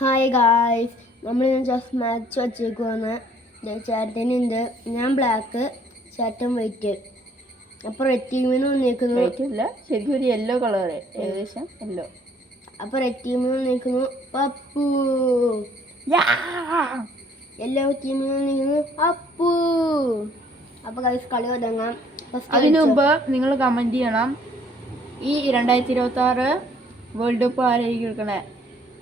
Hi guys, നമ്മൾ just match വച്ചേക്കുവാണ്. ചേട്ടനുണ്ട്, ഞാൻ ബ്ലാക്ക്, ചേട്ടൻ വൈറ്റ്. അപ്പോൾ റെഡ് ടീമിൽ വന്നേക്കുന്നു. ശരിക്കും ഒരു യെല്ലോ കളർ, ഏകദേശം യെല്ലോ. അപ്പോൾ റെഡ് ടീമിൽ വന്നേക്കുന്നു പപ്പു. യെല്ലോ ടീമിൽ വന്നേക്കുന്നു അപ്പു. അപ്പോൾ ഗായ്സ് കളി തുടങ്ങാം. അതിനു മുമ്പ് നിങ്ങൾ കമന്റ് ചെയ്യണം, ഈ 2026 വേൾഡ് കപ്പ് ആരായിരിക്കും എടുക്കണേ.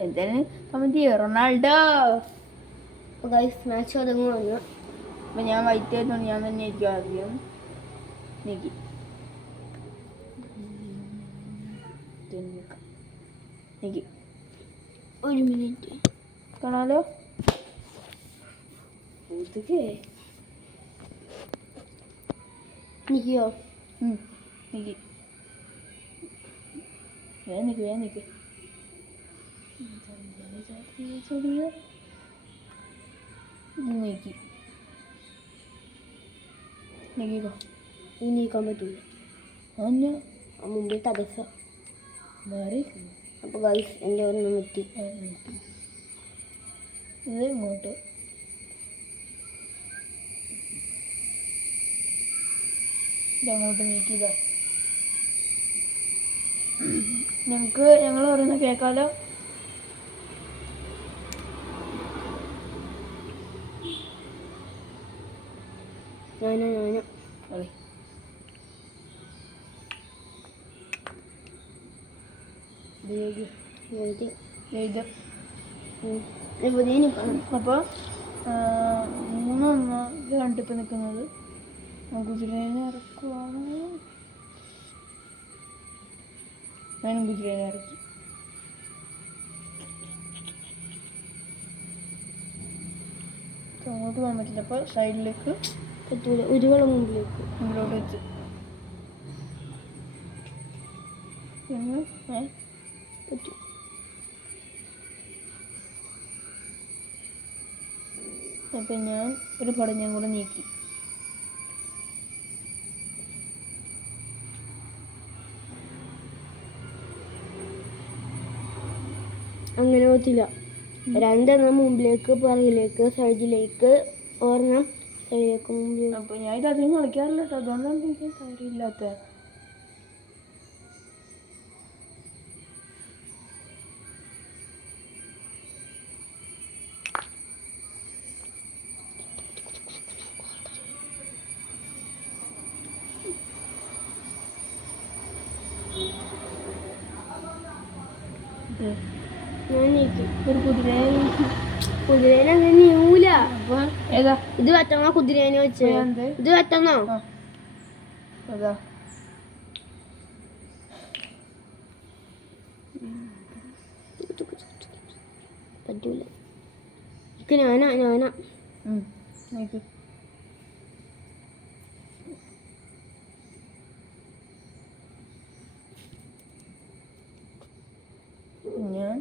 എന്തായാലും കമന്റ് ചെയ്യും. റൊണാൾഡോ. അപ്പോൾ ഗായ്സ് മാച്ച് തുടങ്ങുവാണ്. അപ്പം ഞാൻ വൈറ്റ് ആയതുകൊണ്ട് ഞാൻ തന്നെ ആയിരിക്കും ആദ്യം. നീക്കി നീക്കി ഒരു മിനിറ്റ് കാണാലോ. നിൽക്കിയോ? നീക്കി വേഗം നീക്കി വേഗം നീക്കി. നീക്കി നീക്കിക്കോ. ഇനി നീക്കാൻ പറ്റൂല, മുമ്പിൽ തടസ്സം. അപ്പോൾ ഗൈസ് എൻ്റെ ഒന്നും പറ്റി. ഇത് ഇങ്ങോട്ട് ഇതങ്ങോട്ട് നീക്കിയതാ. ഞങ്ങൾ പറയുന്ന കേൾക്കാലോ. ഞാനോ അതെ. അപ്പോൾ 3-1 കണ്ടിപ്പോൾ നിൽക്കുന്നത്. ഗുജറാത്തിനെ ഇറക്കുവാണ്. ഞാനും ഗുജറാത്തിനെ ഇറക്കി. അങ്ങോട്ട് പോകാൻ പറ്റില്ല. അപ്പോൾ സൈഡിലേക്ക് പറ്റൂല, ഒരു വളം മുമ്പിലോട്ട് വെച്ച് പറ്റും. അപ്പം ഞാൻ ഒരു പടഞ്ഞം കൂടെ നീക്കി. അങ്ങനെ പറ്റില്ല. രണ്ടെണ്ണം മുമ്പിലേക്ക്, പുറകിലേക്ക്, സൈഡിലേക്ക്, ഒരെണ്ണം സൈഡിലേക്ക്, മുമ്പിലേക്ക്. അപ്പോൾ ഞാൻ ഇത് അധികം കളിക്കാറില്ല കേട്ടോ, അതുകൊണ്ടാണ് എനിക്ക് കാര്യമില്ലാത്ത. ഞാൻ നീക്കി. ഒരു കുതിരേനെ അങ്ങനെ നീങ്ങൂല. അപ്പോൾ ഏതാ ഇത് വെട്ടണോ? കുതിരേനെ വെച്ച് ഇത് വെട്ടണോ? അതാ പറ്റൂല. ഞാനാ നീക്ക്. ഞാൻ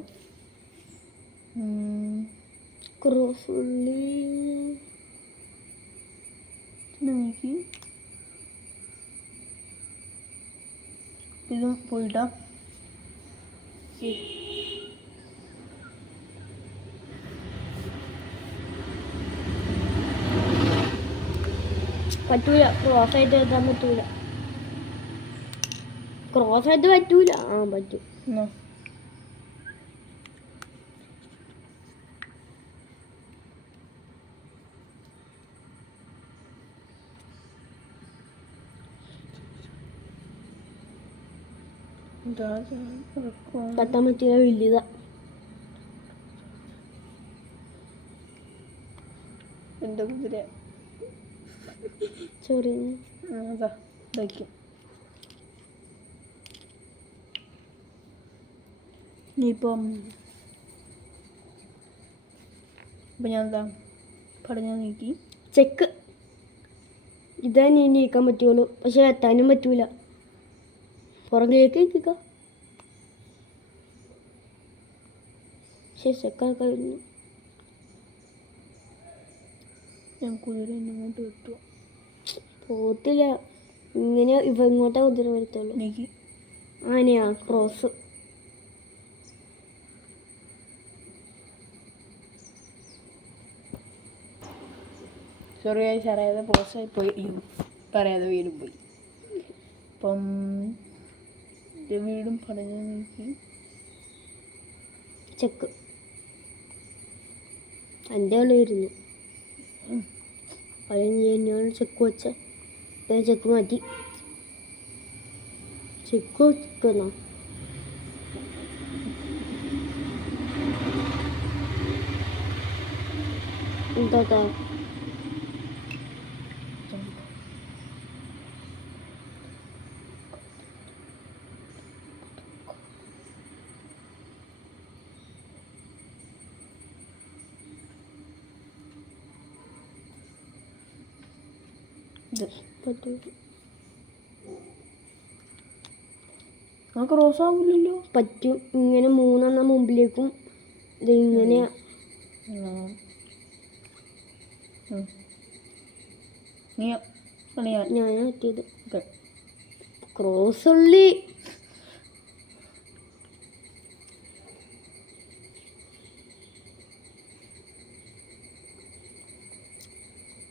ക്രോസ് നീക്കി. ഇതും പോയിട്ടാ. പറ്റൂല, ക്രോസ് ആയിട്ട് എത്താൻ പറ്റൂല. ക്രോസ് ആയിട്ട് പറ്റൂല. പറ്റും. പത്താൻ പറ്റില്ല, വലിയതാ. എൻ്റെ കുതിര സോറി. അതാ ഇതാക്കും. ഇനിയിപ്പം ഞാൻ എന്താ പടഞ്ഞ നീക്കി. ചെക്ക് ഇതാ നീ നീക്കാൻ പറ്റുള്ളൂ, പക്ഷെ എത്താനും പറ്റൂല. പുറകിലേക്ക് നീക്കുക. ചെക്കായിരുന്നു. ഞാൻ കുതിര ഇങ്ങോട്ട് വിട്ടു. പോത്തില്ല, ഇങ്ങനെ ഇങ്ങോട്ടേ കുതിര വരത്തുള്ളൂ. ആനയാ ക്രോസ്. സോറി ഗൈസ്, അറിയാതെ പോസ്റ്റായി പോയി. പറയാതെ വീടും പോയി. അപ്പം വീടും പറഞ്ഞു എനിക്ക് ചെക്ക് എൻ്റെ കളിയായിരുന്നു. അല്ലെങ്കിൽ തന്നെയാണ് ചെക്ക് വെച്ച ചെക്ക് മാറ്റി ചെക്ക് വെക്കുന്നോ എന്താ ക്രോസ് ആവില്ലല്ലോ. പറ്റും. ഇങ്ങനെ 3 മുമ്പിലേക്കും ഇത് ഇങ്ങനെ ഞാൻ പറ്റിയത് ക്രോസ് ഉള്ളി.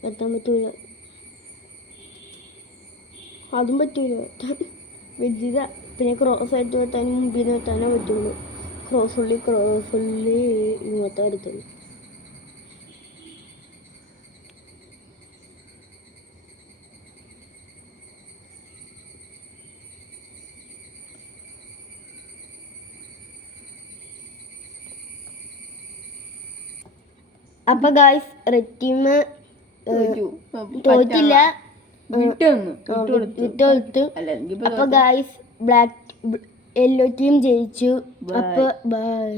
എത്താൻ പറ്റൂല, അതും പറ്റൂല വെജിത. പിന്നെ ക്രോസ് ആയിട്ട് വെത്താനും മുമ്പിൽ നിന്ന് വെത്താനേ പറ്റുള്ളൂ. ക്രോസ് ഉള്ളി ഇങ്ങനത്തെ അടുത്തുള്ളൂ. അപ്പൊ ഗായ്സ് റെഡ് ടീം തോറ്റില്ല, വിട്ടുകൊടുത്തു. അപ്പൊ ഗായ്സ് യെല്ലോ ടീം ജയിച്ചു. അപ്പൊ ബൈ.